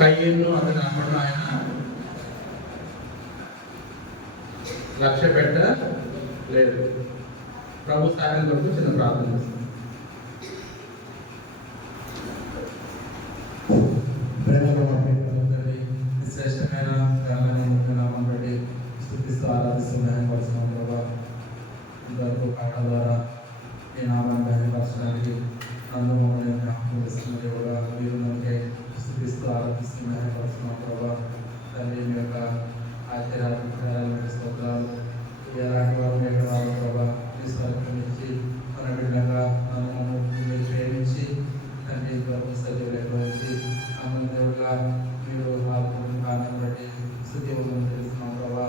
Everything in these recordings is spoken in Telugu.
కయ్యను అతని అమ్మను ఆయన లక్ష్య పెట్టలేదు. ప్రభు సహాయం కొరకు చిన్న ప్రార్థన చేస్తాం. శ్రేష్టమైన నామం బట్టి స్థుతిస్తూ ఆరాధిస్తున్నాం ప్రభావ. ఇంతవరకు పాటల ద్వారా ఈ నామాన్ని బయలుపరచడానికి నన్ను మమ్మల్ని జ్ఞాపకం చేస్తున్న దేవుడా, మీరు మనకి స్థుతిస్తూ ఆరాధిస్తున్నాం ప్రభావ. తండ్రి మీ యొక్క ఆశ్చర్యాత్మక స్తోత్రాలు ఎలాంటి వారు ఎక్కడ వారు ప్రభావ ఈ స్థలం నుంచి మన బిడ్డగా నన్ను మీరు ప్రేమించి తండ్రి ఇంతవరకు సజీవులు వచ్చి అమ్మ దేవుడుగా మీరు కారణం బట్టి స్థుతి ఉందని తెలుస్తున్నాం ప్రభావ.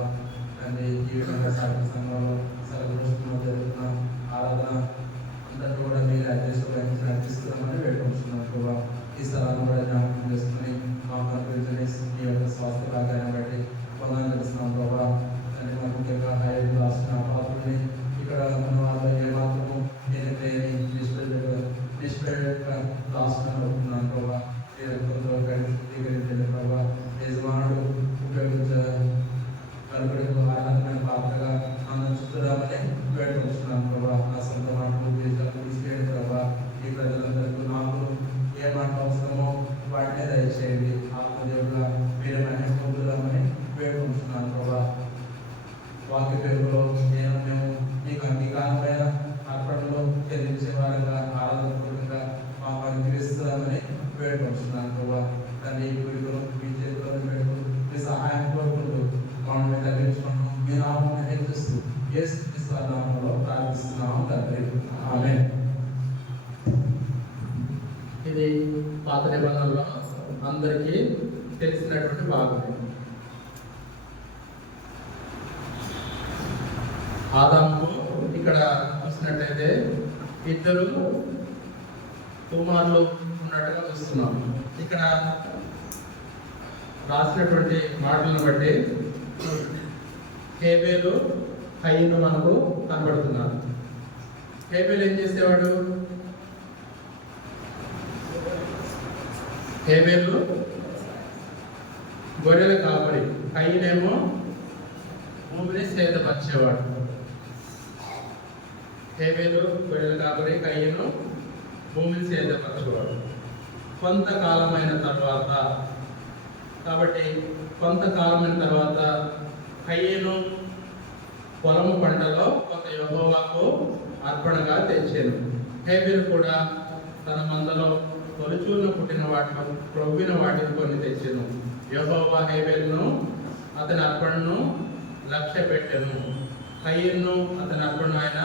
తండ్రి ఈ విధంగా సాటి సంఘంలో సర్వదృష్టిలో జరుగుతున్న ఆరాధన అందరూ కూడా మీరు అధ్యక్షులు నడిపిస్తున్నామని వేడుకుంటున్నాం ప్రభావ. ఈ స్థలాన్ని కూడా జ్ఞాపకం చేసుకుని మా పరిచయం మీ యొక్క స్వాస్థ్య భాగాన్ని బట్టి పొందాలని తెలుస్తున్నాం ప్రభావ. తండ్రి మన ముఖ్యంగా హైదరాబాద్ రాసిన పాత్రని ఇక్కడ మన వాళ్ళ ఏమాత్రము ఏదైతే నిష్ప్రయోగ రాసిన అవుతున్నాను ప్రభావ. స్వీకరించండి ప్రభావ. యజమానుడు ఉపయోగించగలుగుడు ఆనందమైన పాత్రగా మనం చూద్దామని వేడుకుంటున్నాను ప్రభావ. నా సొంత మాటలు తీసుకెళ్ళి ప్రభావ. ఈ ప్రజలందరికీ నాకు ఏ మాట అవసరమో వాటినే దయచేయండి. ఆత్మదేవుగా మీరు మహిమ పొందుదామని వేడుకుంటున్నాను ప్రభావ. వాక్య పేరులో మేము మీకు అంగీకారమైన అర్పణలో చెల్లించే వారంగా ఆరాధనపూర్వకంగా మా పని చేస్తున్నామని వేడుకుంటున్నాను ప్రభావ. కానీ ఈ గురిలో మీ చేతిలో పెట్టు మీ సహాయం కోరుకుంటూ మమ్మల్ని తగ్గించుకుంటూ మీ నామం హెచ్చిస్తూ యేసు నామంలో ప్రార్థిస్తున్నాము తండ్రి. ఆమేన్. ఇది పాత నిబంధనలో అందరికీ తెలిసినటువంటి భాగం. ఆదాముకు ఇక్కడ చూసినట్లయితే ఇద్దరు కుమారులు ఉన్నట్టుగా చూస్తున్నాం. ఇక్కడ రాసినటువంటి మాటలను బట్టి హేబేలు కయీను మనకు కనబడుతున్నారు. హేబేలు ఏం చేసేవాడు? హేబేలు గొర్రెల కాపరి, కయీనేమో భూమిని సేదపరిచేవాడు. హేబేలు గొర్రెల కాపరి, కయీను భూమిని సేదపరిచేవాడు. కొంతకాలమైన తర్వాత కయీను పొలము పంటలో కొంత యెహోవాకు అర్పణగా తెచ్చాను. హేబేలు కూడా తన మందలో తొలిచూరును పుట్టిన వాటిలో ప్రవ్విన వాటిని కొన్ని తెచ్చాను. యెహోవా హేబేలును అతని అర్పణను లక్ష్య పెట్టాను. కయీను అతని అర్పణ ఆయన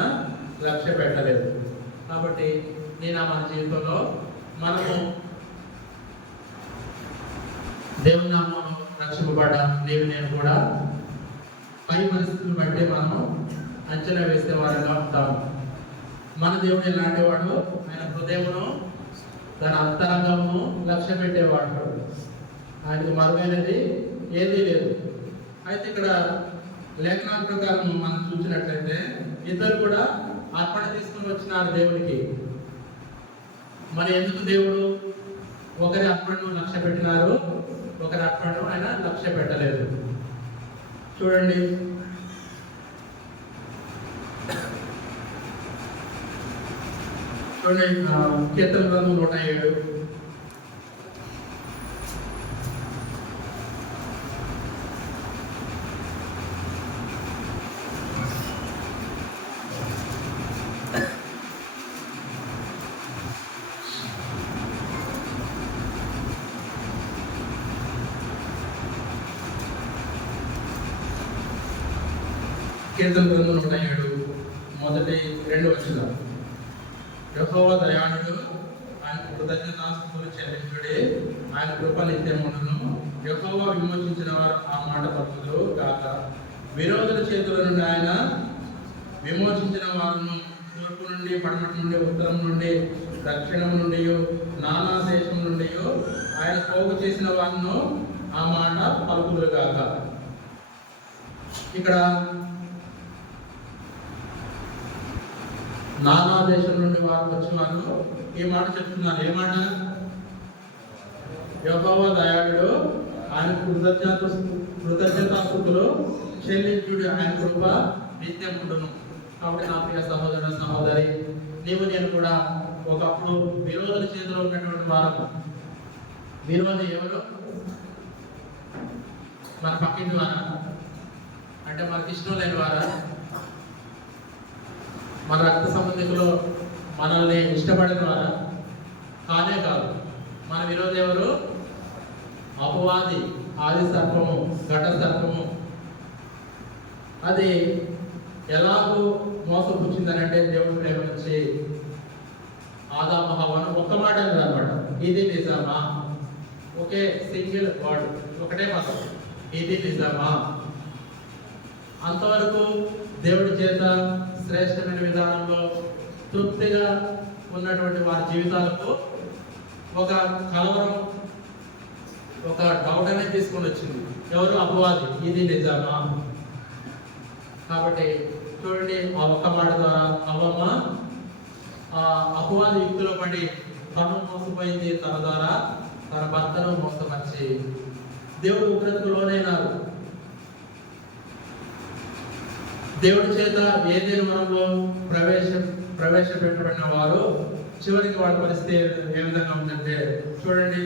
లక్ష్య పెట్టలేదు. కాబట్టి మన జీవితంలో మనము దేవుని నామములో రక్షింపబడ్డ నేను కూడా పై పరిస్థితులను బట్టి మనము అంచనా వేసే వారంగా ఉంటాము. మన దేవుడు ఎలాంటి వాడు? ఆయన హృదయమును తన అంతరంగమును లక్ష్య పెట్టేవాడు. ఆయనకు మరువైనది ఏదీ లేదు. అయితే ఇక్కడ లేఖనాల ప్రకారం మనం చూసినట్లయితే ఇద్దరు కూడా అర్పణ తీసుకుని వచ్చినారు దేవునికి. మరి ఎందుకు దేవుడు ఒకరి అర్పణను లక్ష్య పెట్టినారు, ఒకరి అర్పణను ఆయన లక్ష్య పెట్టలేదు? చూడండి, కీర్తన గ్రంథం 107. కీర్తన గ్రంథం 107 మొదటి 2 వచనాలు. యెహోవా దయాళుడు, ఆయన కృతజ్ఞతాస్తుతులు చెల్లించుడే, ఆయన కృప నిత్యముండును. యెహోవా విమోచించిన వారు ఆ మాట పలుకుదురు గాక. విరోధుల చేతుల నుండి ఆయన విమోచించిన వారును, తూర్పు నుండి, పడమటి నుండి, ఉత్తరం నుండి, దక్షిణం నుండి, నానా దేశం నుండి ఆయన పోగు చేసిన వారిను ఆ మాట పలుకుదురు గాక. ఇక్కడ నానా దేశం నుండి వారు వచ్చి వాళ్ళు ఈ మాట చెప్తున్నారు. ఏ మాట? యెహోవా దయాళుడు, ఆయన కృతజ్ఞతాస్తుతులు చెల్లించుడు, ఆయన కృప నిత్యం ఉండును. కాబట్టి నా ప్రియ సహోదర సహోదరి, నీవు నేను కూడా ఒకప్పుడు విరోధుల చేతిలో ఉన్నటువంటి వారు. విరోధి ఎవరు? మన పక్కింటి వారా? అంటే మనకి ఇష్టం లేని వారా? మన రక్త సంబంధికులు మనల్ని ఇష్టపడిన వారా? కానే కాదు. మన విరోధి ఎవరు? అపవాది, ఆది సర్పము, ఘట సర్పము. అది ఎలాగూ మోసపుచ్చిందనంటే దేవుడి ప్రేమ నుంచి ఆదాము హవ్వను ఒక్క మాట అన్నమాట, ఇది నిజమా? ఒకే సింగిల్ వర్డ్, ఒకటే పదం, ఇది నిజమా? అంతవరకు దేవుడి చేత శ్రేష్టమైన విధానంలో తృప్తిగా ఉన్నటువంటి వారి జీవితాలకు ఒక కలవరం, ఒక డౌట్ అనేది తీసుకొని వచ్చింది. ఎవరు? అపవాది, ఇది నిజమా? కాబట్టి చూడండి, ఆ ఒక్క మాట ద్వారా అవ్వమ్మ ఆ అపవాది యుక్తిలో పడి తను మోసపోయింది, తన ద్వారా తన భర్తను మోసపరిచి దేవుడు ఉగ్రతకు లోనైనారు. దేవుడి చేత ఏదైనా వనంలో ప్రవేశపెట్టబడిన వారు చివరికి వాడి పరిస్థితి ఏ విధంగా ఉందంటే చూడండి,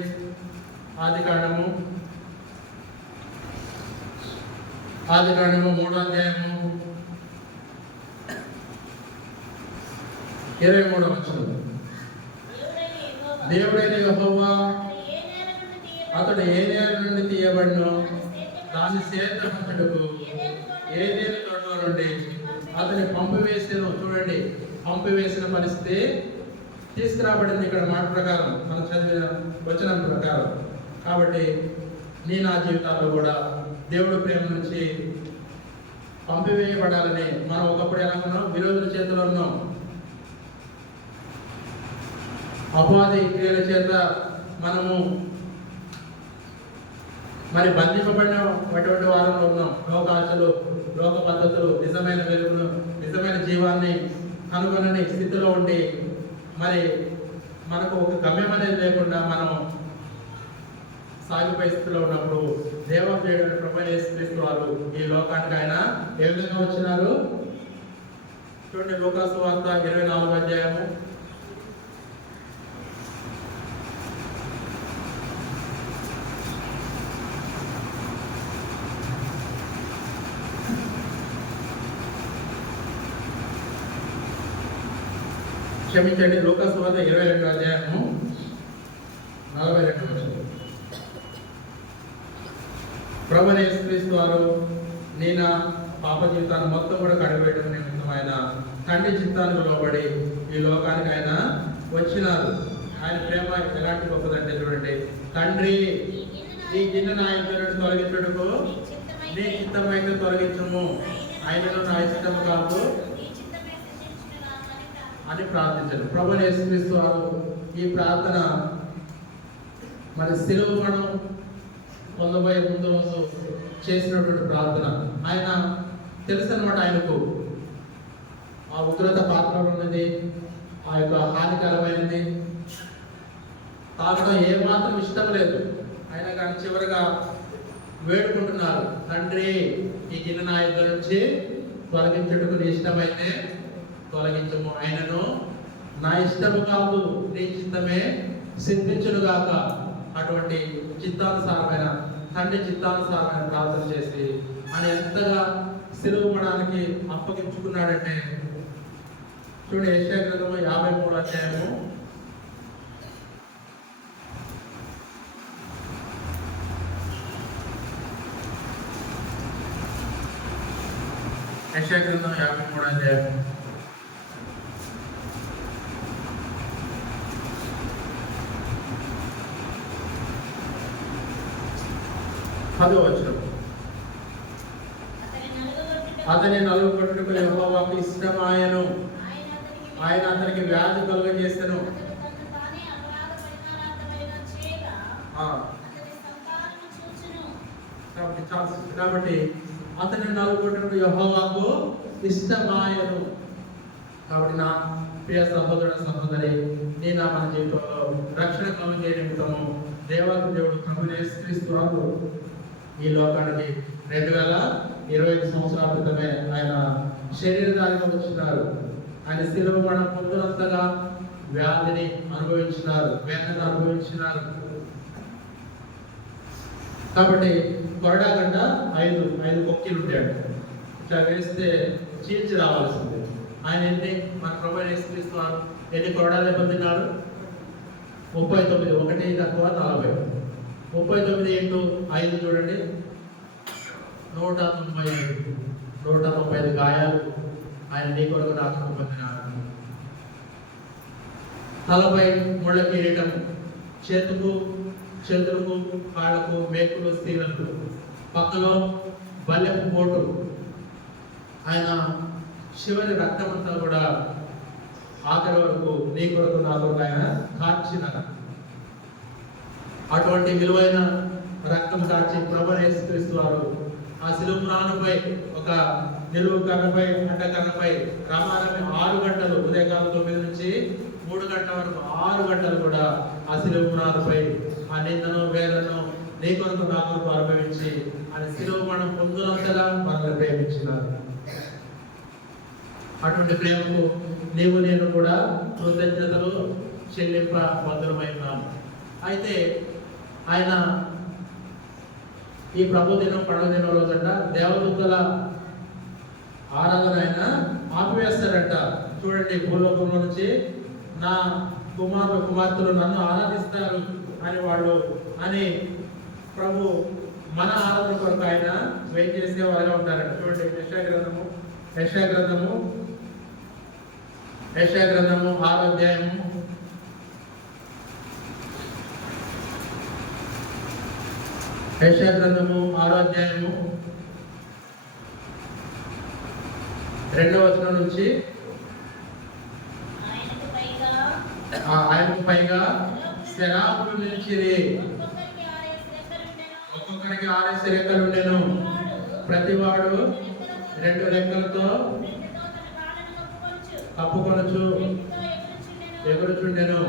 ఆది కాండము 3వ అధ్యాయము 23వ వచనం. దేవుడైన యెహోవా అతడు ఏ నేల నుండి తీయబడినో దాని సేద్యమంతటకు ఏదేని తోటలో నుండి అతని పంపివేసిన, చూడండి, పంపివేసిన పరిస్థితి తీసుకురాబడింది ఇక్కడ మాట ప్రకారం, మనం చదివిన వచనం ప్రకారం. కాబట్టి నా జీవితాల్లో కూడా దేవుడి ప్రేమ నుంచి పంపివేయబడాలని, మనం ఒకప్పుడు ఎలా ఉన్నాం? విరోధుల చేతిలో ఉన్నాం, అపవాది క్రియల చేత మనము మరి బంధింపబడినటువంటి వారంలో ఉన్నాం. లోకాశలు, లోక పద్ధతులు, నిజమైన వెలుగును, నిజమైన జీవాన్ని కనుగొనని స్థితిలో ఉండి మరి మనకు ఒక గమ్యం అనేది లేకుండా మనం సాగిపోయే స్థితిలో ఉన్నప్పుడు దేవదేవుడు ప్రభువైన యేసుక్రీస్తు వారు ఈ లోకానికి ఆయన ఏ విధంగా వచ్చినారు? చూడండి, లూకా సువార్త 24వ అధ్యాయము 22వ అధ్యాయము 42వ వచనం. ప్రభువైన యేసుక్రీస్తు వారు నేను పాప జీవితాన్ని మొత్తం కూడా కడిగివేయడం నిమిత్తం ఆయన తండ్రి చిత్తానికి లోబడి ఈ లోకానికి ఆయన వచ్చినారు. ఆయన ప్రేమ ఎలాంటి గొప్పదంటే చూడండి, తండ్రి ఈ గిన్నె నా ఎదురు తొలగించుటకు నీ చిత్తమైతే తొలగించము, ఆయనను నా ఇష్టము కాదు అని ప్రార్థించారు. ప్రభువైన యేసుక్రీస్తు వారు ఈ ప్రార్థన మరి శిలువ మరణం పొందబోయే ముందు రోజు చేసినటువంటి ప్రార్థన. ఆయన తెలుసు అనమాట, ఆయనకు ఆ ఉగ్రత పాత్రలో ఉన్నది, ఆ యొక్క హానికరమైనది, తాగడం ఏమాత్రం ఇష్టం లేదు. అయినా కానీ చివరిగా వేడుకుంటున్నారు, తండ్రి ఈ గిన్నె నా యొద్ద నుంచి తొలగించుటకు నీ ఇష్టమైతే తొలగించము, ఆయనను నా ఇష్టము కాదు నీ చిత్తమే సిద్ధించును గాక. అటువంటి చిత్తానుసారమైన తండ్రి చిత్తానుసారమైన ప్రార్థన చేసి ఆయన ఎంతగా సిలువడానికి అప్పగించుకున్నాడంటే చూడండి, యెషయా గ్రంథము 53వ అధ్యాయము 53వ అధ్యాయం 10వ వచనం. అతని నలుగుబట్టుకు యెహోవాకు ఇష్టమాయను, ఆయన అతనికి వ్యాధి కలుగజేసెను. కాబట్టి అతని నలుగుబట్టుకు యెహోవాకు ఇష్టమాయను. కాబట్టి నా ప్రియ సహోదరుడు సహోదరి, నేను మన జీవితంలో రక్షణ కలుగే నిమిత్తము దేవాది దేవుడు ప్రభువైన యేసుక్రీస్తు వారు ఈ లోకానికి 2025 సంవత్సరాల క్రితమే ఆయన శరీరధారిగా వచ్చినారు. ఆయన శిలువ మరణం పొందినంతగా వ్యాధిని అనుభవించినారు, వేదన అనుభవించినారు. కాబట్టి కొరడా గంట 5 కొక్కిలు ఉంటాయంట. ఇట్లా వేస్తే చీల్చి రావాల్సింది. ఆయన మన ప్రభువైన యేసుక్రీస్తు వారు ఎన్ని కొరడాలు పొందినారు? 39, 1 తక్కువ 40. 39 ఇంటూ 5 చూడండి, 135 గాయాలు ఆయన నీ కొరకు నాకు పొందినారు. తలపై ముళ్ళ కిరీటం, చేతులకు కాళ్ళకు మేకులు స్త్రీలకు, పక్కలో బల్లెపు పోటు, ఆయన చివరి రక్తమంతా కూడా ఆఖరి వరకు నీ కొరకు నా కొరకు ఆయన కార్చిన అటువంటి విలువైన రక్తం కార్చి ప్రభువైన యేసుక్రీస్తు వారు ఆ శిలువ మ్రానుపై ఒక నిలువు కర్రపై అడ్డకర్రపై రమారమి 6 గంటలు, ఉదయకాలం 9 నుంచి 3 గంటల వరకు 6 గంటలు కూడా ఆ శిలువ మ్రానుపై ఆ నిందను వేదనను నీ కొరకు నా కొరకు అనుభవించి ఆయన శిలువ మరణం పొందినంతగా మనల్ని ప్రేమించినారు. అటువంటి ప్రేమకు నీవు నేను కూడా కృతజ్ఞతలు చెల్లింప బద్ధులమై ఉన్నాము. అయితే ఆయన ఈ ప్రభు దినం, పండుగ దినం రోజంట దేవదూతల ఆరాధన ఆయన ఆపివేస్తాడంట. చూడండి, భూలోకంలో నుంచి నా కుమార్తెలు నన్ను ఆరాధిస్తారు అని ప్రభు మన ఆరాధన కొరకు ఆయన వెయిట్ చేసే వారుగా ఉంటారంట. చూడండి, యెషయా గ్రంథము 6వ అధ్యాయము 2వ వచనం నుంచి ఆయనకు పైగా శరాపులు నిలిచిరి, ఒక్కొక్కరికి 6 రెక్కలు ఉండెను, ప్రతివాడు 2 రెక్కలతో కప్పుకొనచ్చు ఎగురుచుండెను.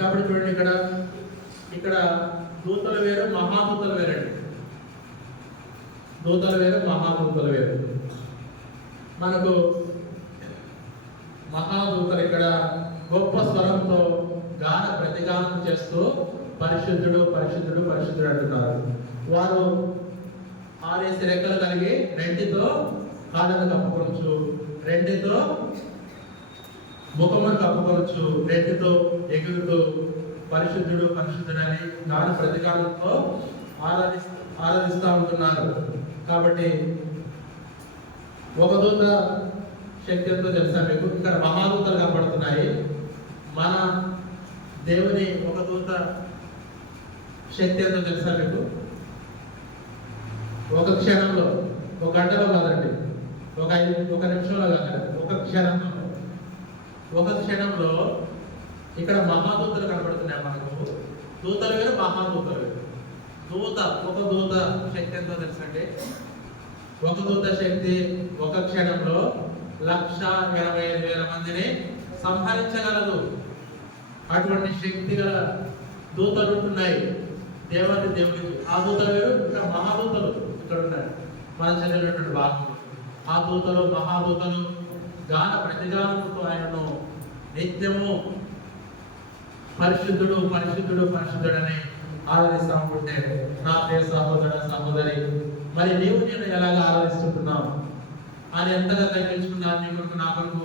కాబట్టి చూడండి, ఇక్కడ దూతలు వేరు, మహాదూతలు వేరండి. దూతలు వేరు, మహాదూతలు వేరు. మనకు మహాదూతలు ఇక్కడ గొప్ప స్వరంతో గాన ప్రతిగానం చేస్తూ పరిశుద్ధుడు పరిశుద్ధుడు పరిశుద్ధుడు అంటున్నారు. వారు 6 రెక్కలు కలిగి 2తో కాళ్ళను కప్పుకొనచ్చు, 2తో ముఖమును కప్పుకొనచ్చు, 2తో ఎగురుతూ పరిశుద్ధుడు పరిశుద్ధుడు అని గాన ప్రతిగానంతో ఆరాధిస్తూ ఉంటున్నారు. కాబట్టి ఒక దూత శక్తి ఎంతో తెలుసా మీకు? ఇక్కడ మహాదూతలు కనబడుతున్నాయి. మన దేవుని ఒక దూత శక్తి ఎంతో తెలుసా మీకు? ఒక క్షణంలో, ఒక గంటలో కాదండి, ఒక నిమిషంలో కాదండి, ఒక క్షణంలో ఇక్కడ మహాదూతలు కనబడుతున్నాయి మనకు. దూతలు వేరు, మహాదూతలు వేరు. ఒక దూత శక్తి ఎంతో తెలుసండి? ఒక దూత శక్తి ఒక క్షణంలో 1,85,000 మందిని సంహరించగలదు. అటువంటి శక్తి గల దూతలు ఉంటున్నాయి దేవుడికి. ఆ దూతలు వేరు, ఇక్కడ మహాదూతలు ఇక్కడ ఉన్నాయి మనం చదివినటువంటి భాగంలో. ఆ దూతలు, మహాదూతలు గాన ప్రతిగానంతో ఆయనను నిత్యము పరిశుద్ధుడు పరిశుద్ధుడు పరిశుద్ధుడు అని ఆరాధిస్తూ ఉంటే, నా ప్రియ సహోదర సహోదరి, మరి నీవు నేను ఎలాగ ఆరాధిస్తుంటున్నావు? ఆయన ఎంతగా తగ్గించుకున్నారు నీ కొరకు నా కొరకు,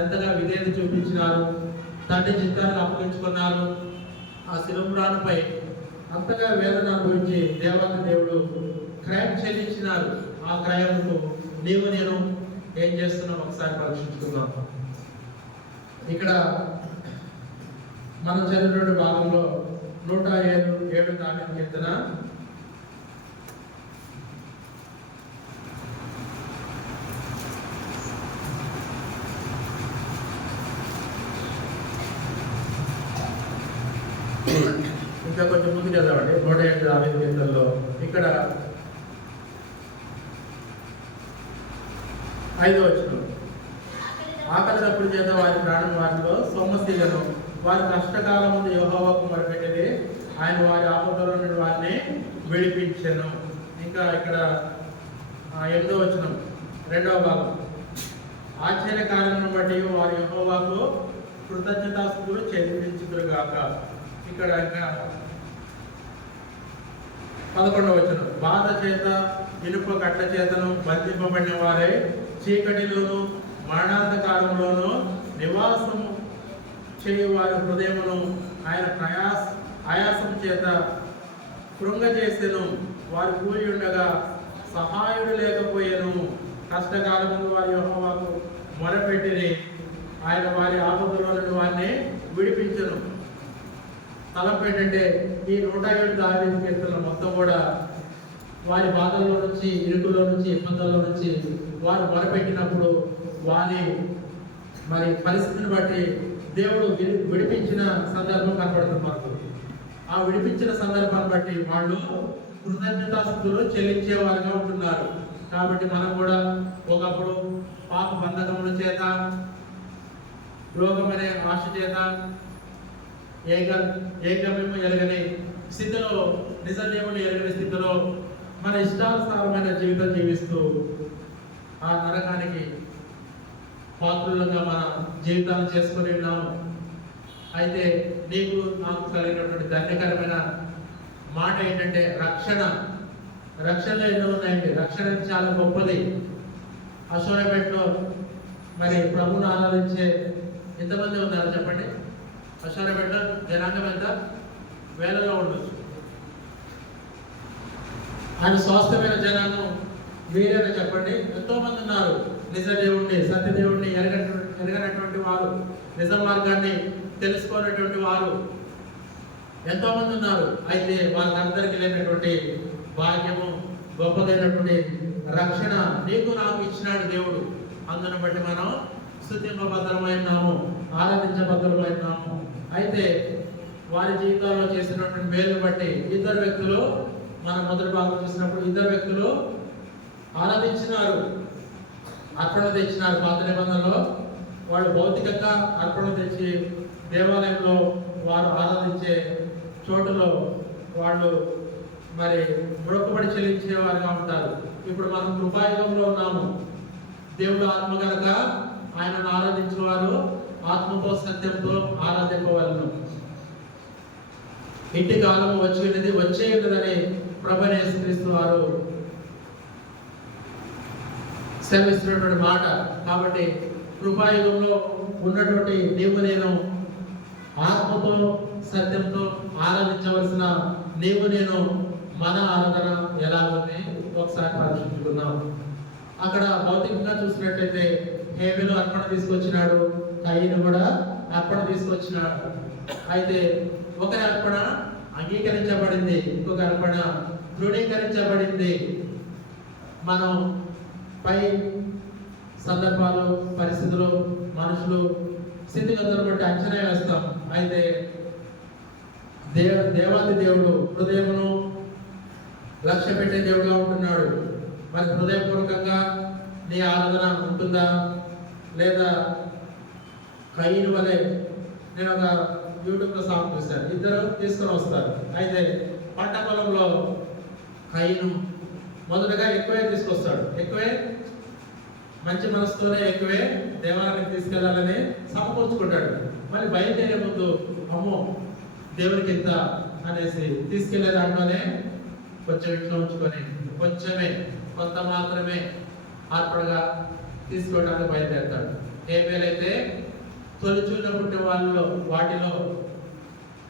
ఎంతగా విధేయత చూపించినారు, తండ్రి చిత్తాన్ని అప్పగించుకున్నారు. ఆ శిలువరానుపై అంతగా వేదన అనుభవించి దేవాది దేవుడు క్రయం చెల్లించినారు. ఆ క్రయంకు నీవు నేను ఏం చేస్తున్నాం ఒకసారి పరీక్షించుకుందాం. ఇక్కడ మనం చదివిన భాగంలో 107 దాని కీర్తన ఇంకా కొంచెం ముందుకు వెళ్దామండి. 107 దాని కీర్తనలో ఇక్కడ 5వ వచనం. ఆకలి దప్పుల చేత వారి ప్రాణం వారిలో సొమ్మశీలను వారి కష్టకాలం ముందు యెహోవాకు మొరపెట్టిరి, ఆయన వారి ఆపదలో నుండి వారిని విడిపించెను. ఇంకా ఇక్కడ 8వ వచనం 2వ భాగం. ఆశ్చర్యకారణం బట్టి వారి యెహోవాకు కృతజ్ఞతాస్తుతులు చెల్లించుదురుగాక. ఇక్కడ ఇంకా 11వ వచనం. బాధ చేత ఇనుప కట్ట చేతను బంధింపబడిన వారే చీకటిలోను మరణాంధకారంలోను నివాసము చేయు వారి హృదయమును ఆయన ఆయాసం చేత కృంగజేసెను. వారి కూలి ఉండగా సహాయుడు లేకపోయేను. కష్టకాలముందు వారి యెహోవాకు మొరపెట్టిరి, ఆయన వారి ఆపదలో నుండి వారిని విడిపించెను. తలంపు ఏంటంటే ఈ 107 దావీదు కీర్తనలు మొత్తం కూడా వారి బాధల్లో నుంచి, ఇరుకులో నుంచి, ఇబ్బందుల్లో నుంచి వారు మొరపెట్టినప్పుడు వారి పరిస్థితిని బట్టి దేవుడు విడిపించిన సందర్భం కనపడుతుంది మనకు. ఆ విడిపించిన సందర్భాన్ని బట్టి వాళ్ళు కృతజ్ఞతాస్తుతులు చెల్లించేవారుగా ఉంటున్నారు. కాబట్టి మనం కూడా ఒకప్పుడు పాప బంధకముల చేత, రోగమనే ఆశ చేత, ఏకమేమో ఎరగని స్థితిలో, నిజ దేవుని ఎరగని స్థితిలో మన ఇష్టానుసారమైన జీవితం జీవిస్తూ ఆ నరకానికి పాత్రులుగా మన జీవితాలు చేసుకొని ఉన్నాము. అయితే నీకు నాకు కలిగినటువంటి ధన్యకరమైన మాట ఏంటంటే రక్షణలో ఎన్నో ఉన్నాయండి. రక్షణ చాలా గొప్పది. అశోరపేటలో ప్రభువును ఆరాధించే ఎంతమంది ఉన్నారు చెప్పండి? అశోరపేటలో జనాంగం ఎంత? వేలలో ఉండొచ్చు. ఆయన స్వాస్థ్యమైన జనాంగం మీరేనా చెప్పండి? ఎంతో మంది ఉన్నారు. నిజ దేవుణ్ణి, సత్యదేవుణ్ణి ఎరగనటువంటి వారు, నిజ మార్గాన్ని తెలుసుకోనటువంటి వారు ఎంతో మంది ఉన్నారు. అయితే వాళ్ళందరికీ లేనటువంటి భాగ్యము, గొప్పదైనటువంటి రక్షణ నీకు నాకు ఇచ్చినాడు దేవుడు. అందును బట్టి మనం స్తుతింపబద్ధమైనాము, ఆరాధించబద్ధమైనాము. అయితే వారి జీవితాల్లో చేసినటువంటి మేలు బట్టి ఇద్దరు వ్యక్తులు, మనం మొదటి భాగం చూసినప్పుడు ఇద్దరు వ్యక్తులు ఆరాధించినారు, అర్పణ తెచ్చినారు. పాత నిబంధనలో వాళ్ళు భౌతికంగా అర్పణ తెచ్చి దేవాలయంలో వారు ఆరాధించే చోటులో వాళ్ళు మొక్కుబడి చెల్లించే వారుగా ఉంటారు. ఇప్పుడు మనం కృపాయుగంలో ఉన్నాము. దేవుడు ఆత్మ కనుక ఆయనను ఆరాధించిన వారు ఆత్మతో సత్యంతో ఆరాధింపవలను. ఇంటి కాలం వచ్చే ఉన్నదని ప్రభువైన యేసుక్రీస్తు వారు సెలవిస్తున్నటువంటి మాట. కాబట్టి కృపాయుగంలో ఉన్నటువంటి నీవు నేను ఆత్మతో సత్యంతో ఆరాధించవలసిన నీవు నేను మన ఆరాధన ఎలా ఉంది ఒకసారి పరీక్షించుకున్నాం. అక్కడ భౌతికంగా చూసినట్లయితే హేబెలు అర్పణ తీసుకొచ్చినాడు, కయీను కూడా అర్పణ తీసుకొచ్చినాడు. అయితే ఒకరి అర్పణ అంగీకరించబడింది, ఇంకొక అర్పణ తృణీకరించబడింది. మనం పై సందర్భాలు, పరిస్థితులు, మనుషులు, స్థితిగతులను బట్టి అంచనా వేస్తాం. అయితే దేవాది దేవుడు హృదయమును లక్ష్య పెట్టే దేవుడుగా ఉంటున్నాడు. హృదయపూర్వకంగా నీ ఆరాధన ఉంటుందా లేదా కయీను వలె? నేను ఒక యూట్యూబ్లో సాంగ్ చూశాను, ఇద్దరు తీసుకొని వస్తారు. అయితే పంట పొలంలో కయీను మొదటగా ఎక్కువే తీసుకొస్తాడు, ఎక్కువే మంచి మనసుతోనే ఎక్కువే దేవాలయానికి తీసుకెళ్లాలని సమకూర్చుకుంటాడు. మళ్ళీ బయలుదేరే ముందు అమ్మో దేవునికి ఇంత అనేసి తీసుకెళ్లే దాంట్లోనే కొంచెం ఇంట్లో ఉంచుకొని కొంచెమే, కొంత మాత్రమే అర్పణగా తీసుకోవడానికి బయలుదేరుతాడు. ఏమేలైతే తొలిచూన పుట్టిన వాళ్ళలో వాటిలో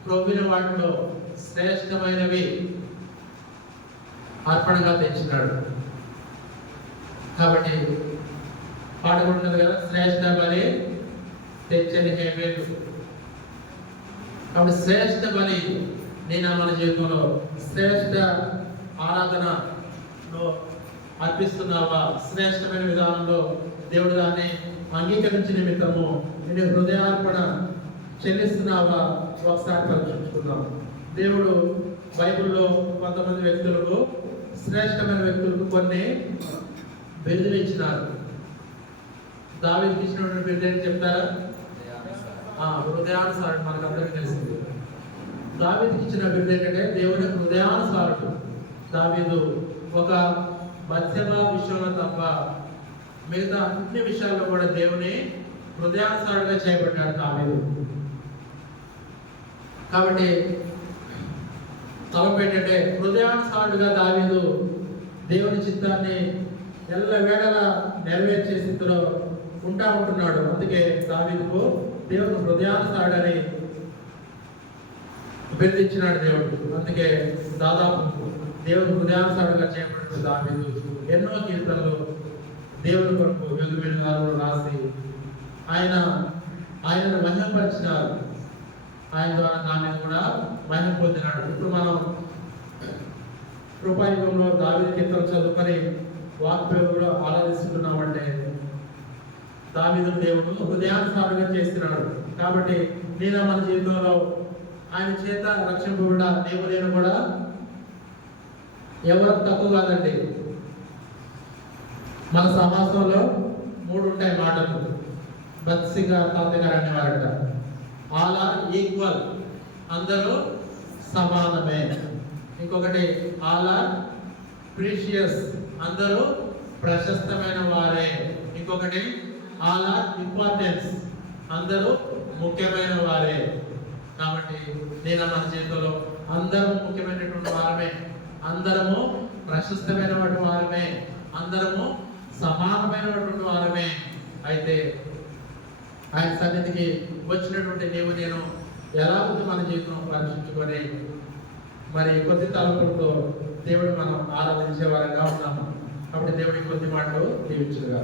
క్రొవ్విన వాటిలో శ్రేష్టమైనవి అర్పణగా తెచ్చినాడు. కాబట్టి పాట ఉంటుంది కదా, శ్రేష్ట బలి తెచ్చని హేబేలు. కాబట్టి శ్రేష్ట బలి నేను మన జీవితంలో శ్రేష్ట ఆరాధనలో అర్పిస్తున్నావా? శ్రేష్టమైన విధానంలో దేవుడు దాన్ని అంగీకరించిన నిమిత్తము నేను హృదయార్పణ చెల్లిస్తున్నావా? ఒకసారి పరీక్షించుకుందాం. దేవుడు బైబిల్లో కొంతమంది వ్యక్తులకు, శ్రేష్టమైన వ్యక్తులకు కొన్ని బిరుదులు ఇచ్చినారు. దావీదుకి ఇచ్చినటువంటి బిడ్డ ఏంటి చెప్తారా? హృదయానుసారుడు. మనకు అందరికీ తెలిసింది. దావీదుకి ఇచ్చిన బిడ్డ ఏంటంటే దేవుని హృదయానుసారుడు. దావీదు ఒక బత్షెబా విషయంలో తప్ప మిగతా అన్ని విషయాల్లో కూడా దేవుని హృదయానుసారుడుగా చేయబడ్డాడు దావీదు. కాబట్టి తలపు ఏంటంటే హృదయానుసారుడుగా దావీదు దేవుని చిత్తాన్ని ఎల్లవేళలా నెరవేర్చే స్థితిలో ఉంటున్నాడు. అందుకే దావీదుకు దేవుడు హృదయానుసారుడని బిరుదిచ్చినాడు దేవుడు. అందుకే దాదాపు దేవుడు హృదయానుసారుడుగా చేయబడిన దావీదు ఎన్నో కీర్తనలు దేవుని కొరకు వెలుగులు రాసి ఆయనను మహిమపరిచినారు. ఆయన ద్వారా దాన్ని కూడా మహిమ పొందినాడు. ఇప్పుడు మనం కృపాయుగంలో దావీదు కీర్తనలు చదువుకొని వాక్పేరులో ఆరాధిస్తున్నామంటే దావీదు దేవుడు హృదయానుసారంగా చేస్తున్నాడు. కాబట్టి నేను మన జీవితంలో ఆయన చేత రక్షింపబడ్డ నీవు నేను కూడా ఎవరు తక్కువ కాదండి. మన సమాజంలో 3 ఉంటాయి మాటలు. బత్సిగా తాతయ్య గారు అనేవారట, ఆల్ ఆర్ ఈక్వల్, అందరూ సమానమే. ఇంకొకటి ఆల్ ఆర్ ప్రీషియస్, అందరూ ప్రశస్తమైన వారే. ఇంకొకటి ఆల్ ఆర్ ఇంపార్టెన్స్, అందరూ ముఖ్యమైన వారే. కాబట్టి నేను మన జీవితంలో అందరము ముఖ్యమైనటువంటి వారమే, అందరము ప్రశస్తమైనటువంటి వారమే, అందరము సమానమైనటువంటి వారమే. అయితే ఆయన సన్నిధికి వచ్చినటువంటి నీవు నేను ఎలా ఉంది మన జీవితం పరీక్షించుకొని మరి కొద్ది తలంపులతో దేవుడు మనం ఆరాధించే వారంగా ఉన్నాము. కాబట్టి దేవుడికి కొద్ది మాటలు దీవించుగా.